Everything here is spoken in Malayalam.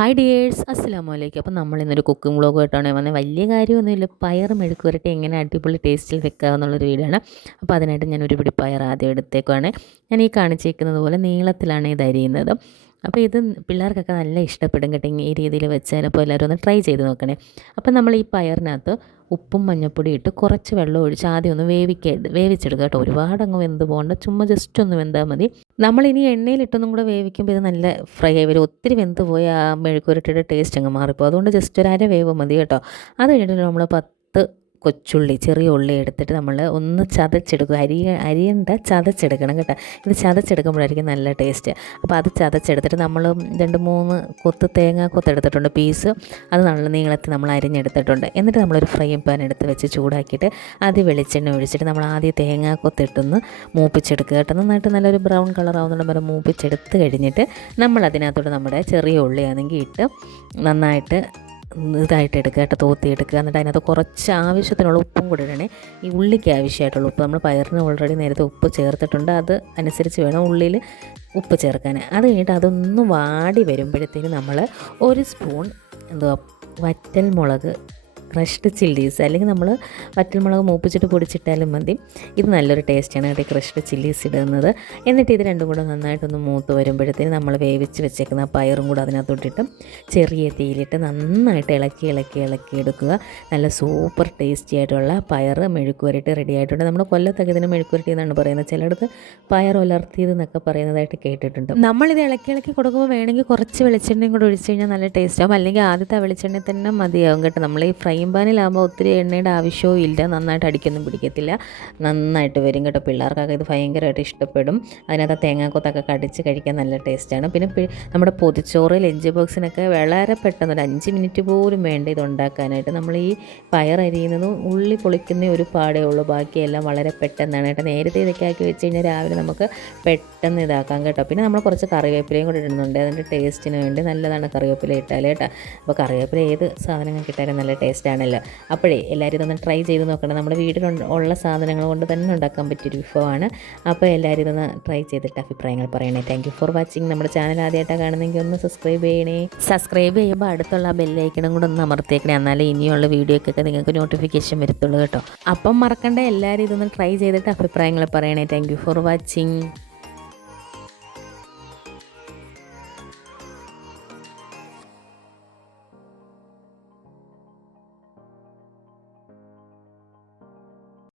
ഹായ് ഡിയേഴ്സ്, അസ്സലാമു അലൈക്കും. അപ്പോൾ നമ്മളിന്നൊരു കുക്കിംഗ് വ്ളോഗായിട്ടാണ് വന്നത്. വലിയ കാര്യമൊന്നുമില്ല, പയർ മെഴുക്ക് പുരട്ടി എങ്ങനെ അടിപൊളി ടേസ്റ്റിൽ വെക്കുക എന്നുള്ളൊരു വീഡിയോ ആണ്. അപ്പോൾ അതിനായിട്ട് ഞാൻ ഒരു പിടി പയർ ആദ്യം എടുത്തേക്കുവാണ്. ഞാൻ ഈ കാണിച്ചിരിക്കുന്നത് പോലെ നീളത്തിലാണ് ഇത് അരിയുന്നത്. അപ്പോൾ ഇത് പിള്ളേർക്കൊക്കെ നല്ല ഇഷ്ടപ്പെടും കേട്ടോ, ഈ രീതിയിൽ വെച്ചാൽ. അപ്പോൾ എല്ലാവരും ഒന്ന് ട്രൈ ചെയ്ത് നോക്കണേ. അപ്പോൾ നമ്മൾ ഈ പയറിനകത്ത് ഉപ്പും മഞ്ഞൾപ്പൊടി ഇട്ട് കുറച്ച് വെള്ളം ഒഴിച്ച് ആദ്യം ഒന്ന് വേവിച്ചെടുക്കുക കേട്ടോ. ഒരുപാട് അങ്ങ് വെന്ത് പോകണ്ട, ചുമ്മാ ജസ്റ്റ് ഒന്ന് വെന്താൽ മതി. നമ്മളിനി എണ്ണയിലിട്ടൊന്നും കൂടെ വേവിക്കുമ്പോൾ ഇത് നല്ല ഫ്രൈ ആയി വരും. ഒത്തിരി വെന്ത് പോയി ആ മെഴുക്കുരട്ടിയുടെ ടേസ്റ്റ് അങ്ങ് മാറിപ്പോൾ. അതുകൊണ്ട് ജസ്റ്റ് ഒരു അര വേവ് മതി കേട്ടോ. അത് കഴിഞ്ഞിട്ട് നമ്മൾ 10 കൊച്ചുള്ളി, ചെറിയ ഉള്ളി എടുത്തിട്ട് നമ്മൾ ഒന്ന് ചതച്ചെടുക്കുക. അരിയണ്ട, ചതച്ചെടുക്കണം കേട്ടോ. ഇത് ചതച്ചെടുക്കുമ്പോഴായിരിക്കും നല്ല ടേസ്റ്റ്. അപ്പോൾ അത് ചതച്ചെടുത്തിട്ട് നമ്മൾ 2-3 കൊത്ത് തേങ്ങാക്കൊത്ത് എടുത്തിട്ടുണ്ട്, പീസ്. അത് നല്ല നീളത്തിൽ നമ്മൾ അരിഞ്ഞെടുത്തിട്ടുണ്ട്. എന്നിട്ട് നമ്മളൊരു ഫ്രൈയിങ് പാൻ എടുത്ത് വെച്ച് ചൂടാക്കിയിട്ട് അത് വെളിച്ചെണ്ണ ഒഴിച്ചിട്ട് നമ്മൾ ആദ്യം തേങ്ങാക്കൊത്തിട്ടൊന്ന് മൂപ്പിച്ചെടുക്കുക കേട്ടോ. നന്നായിട്ട് നല്ലൊരു ബ്രൗൺ കളർ ആവുന്ന വരെ മൂപ്പിച്ചെടുത്ത് കഴിഞ്ഞിട്ട് നമ്മൾ അതിനകത്തോട്ട് നമ്മുടെ ചെറിയ ഉള്ളിയാണെങ്കിൽ ഇട്ട് നന്നായിട്ട് ഇതായിട്ട് എടുക്കുക കേട്ടോ, തോത്തിയെടുക്കുക. എന്നിട്ട് അതിനകത്ത് കുറച്ച് ആവശ്യത്തിനുള്ള ഉപ്പും കൂടെ ഇടണേ. ഈ ഉള്ളിക്ക് ആവശ്യമായിട്ടുള്ള ഉപ്പ്, നമ്മൾ പയറിന് ഓൾറെഡി നേരത്തെ ഉപ്പ് ചേർത്തിട്ടുണ്ട്, അത് അനുസരിച്ച് വേണം ഉള്ളിയിൽ ഉപ്പ് ചേർക്കാൻ. അത് കഴിഞ്ഞിട്ട് അതൊന്ന് വാടി വരുമ്പോഴത്തേന് നമ്മൾ 1 സ്പൂൺ വറ്റൽ മുളക്, ക്രഷ്ഡ് ചില്ലീസ്, അല്ലെങ്കിൽ നമ്മൾ വറ്റൽമുളക് മൂപ്പിച്ചിട്ട് പൊടിച്ചിട്ടാലും മതി. ഇത് നല്ലൊരു ടേസ്റ്റാണ് കേട്ടോ, ക്രഷ്ഡ് ചില്ലീസ് ഇടുന്നത്. എന്നിട്ട് ഇത് രണ്ടും കൂടെ നന്നായിട്ടൊന്ന് മൂത്ത് വരുമ്പോഴത്തേന് നമ്മൾ വേവിച്ച് വെച്ചേക്കുന്ന പയറും കൂടെ അതിനകത്തോട്ടിട്ട് ചെറിയ തീയിലിട്ട് നന്നായിട്ട് ഇളക്കി എടുക്കുക. നല്ല സൂപ്പർ ടേസ്റ്റി ആയിട്ടുള്ള പയർ മെഴുക്കുവരട്ടി റെഡി ആയിട്ടുണ്ട്. നമ്മൾ കൊല്ലത്തൊക്കെ ഇതിന് മെഴുക്കുവരട്ടി എന്നാണ് പറയുന്നത്, ചിലയിടത്ത് പയർ ഉലർത്തിയതെന്നൊക്കെ പറയുന്നതായിട്ട് കേട്ടിട്ടുണ്ട്. നമ്മളിത് ഇളക്കി കൊടുക്കുമ്പോൾ വേണമെങ്കിൽ കുറച്ച് വെളിച്ചെണ്ണയും കൂടെ ഒഴിച്ച് കഴിഞ്ഞാൽ നല്ല ടേസ്റ്റ് ആവും, അല്ലെങ്കിൽ ആദ്യത്തെ ആ വെളിച്ചെണ്ണ തന്നെ മതിയാവും കേട്ടോ. നമ്മൾ ഈ ഫ്രൈ പാനിലാകുമ്പോൾ ഒത്തിരി എണ്ണയുടെ ആവശ്യവും ഇല്ല, നന്നായിട്ട് അടിക്കൊന്നും പിടിക്കത്തില്ല, നന്നായിട്ട് വരും കേട്ടോ. പിള്ളേർക്കൊക്കെ ഇത് ഭയങ്കരമായിട്ട് ഇഷ്ടപ്പെടും. അതിനകത്ത് തേങ്ങാക്കൊത്തൊക്കെ കടിച്ച് കഴിക്കാൻ നല്ല ടേസ്റ്റാണ്. പിന്നെ നമ്മുടെ പൊതിച്ചോറ്, ലഞ്ച് ബോക്സിനൊക്കെ വളരെ പെട്ടെന്ന് ഒരു 5 മിനിറ്റ് പോലും വേണ്ട ഇത് ഉണ്ടാക്കാനായിട്ട്. നമ്മൾ ഈ പയർ അരിയുന്നതും ഉള്ളി പൊളിക്കുന്ന ഒരു പാടേ ഉള്ളൂ, ബാക്കിയെല്ലാം വളരെ പെട്ടെന്നാണ് കേട്ടോ. നേരത്തെ ഇതൊക്കെ ആക്കി വെച്ച് കഴിഞ്ഞാൽ രാവിലെ നമുക്ക് പെട്ടെന്ന് ഇതാക്കാം കേട്ടോ. പിന്നെ നമ്മൾ കുറച്ച് കറിവേപ്പിലയും കൂടി ഇടുന്നുണ്ട്, അതിൻ്റെ ടേസ്റ്റിന് വേണ്ടി നല്ലതാണ് കറിവേപ്പില ഇട്ടാൽ കേട്ടോ. അപ്പോൾ കറിവേപ്പില ഏത് സാധനങ്ങൾ കിട്ടാനും നല്ല ടേസ്റ്റാണല്ലോ. അപ്പോഴേ എല്ലാവരും ഇതൊന്ന് ട്രൈ ചെയ്ത് നോക്കണം. നമ്മുടെ വീട്ടിലുള്ള സാധനങ്ങൾ കൊണ്ട് തന്നെ ഉണ്ടാക്കാൻ പറ്റിയൊരു വിഭവമാണ്. അപ്പോൾ എല്ലാവരും ഇതൊന്ന് ട്രൈ ചെയ്തിട്ട് അഭിപ്രായങ്ങൾ പറയണേ. Thank you for watching. നമ്മുടെ ചാനൽ ആദ്യമായിട്ടാണ് കാണുന്നെങ്കിൽ ഒന്ന് സബ്സ്ക്രൈബ് ചെയ്യണേ. സബ്സ്ക്രൈബ് ചെയ്യുമ്പോൾ അടുത്തുള്ള ബെല്ലൈക്കണം കൂടെ ഒന്ന് അമർത്തിയേക്കണേ, എന്നാലേ ഇനിയുള്ള വീഡിയോക്കൊക്കെ നിങ്ങൾക്ക് നോട്ടിഫിക്കേഷൻ വരത്തുള്ളൂ കേട്ടോ. അപ്പം മറക്കണ്ട, എല്ലാവരും ഇതൊന്ന് ട്രൈ ചെയ്തിട്ട് അഭിപ്രായങ്ങൾ പറയണേ. Thank you for watching.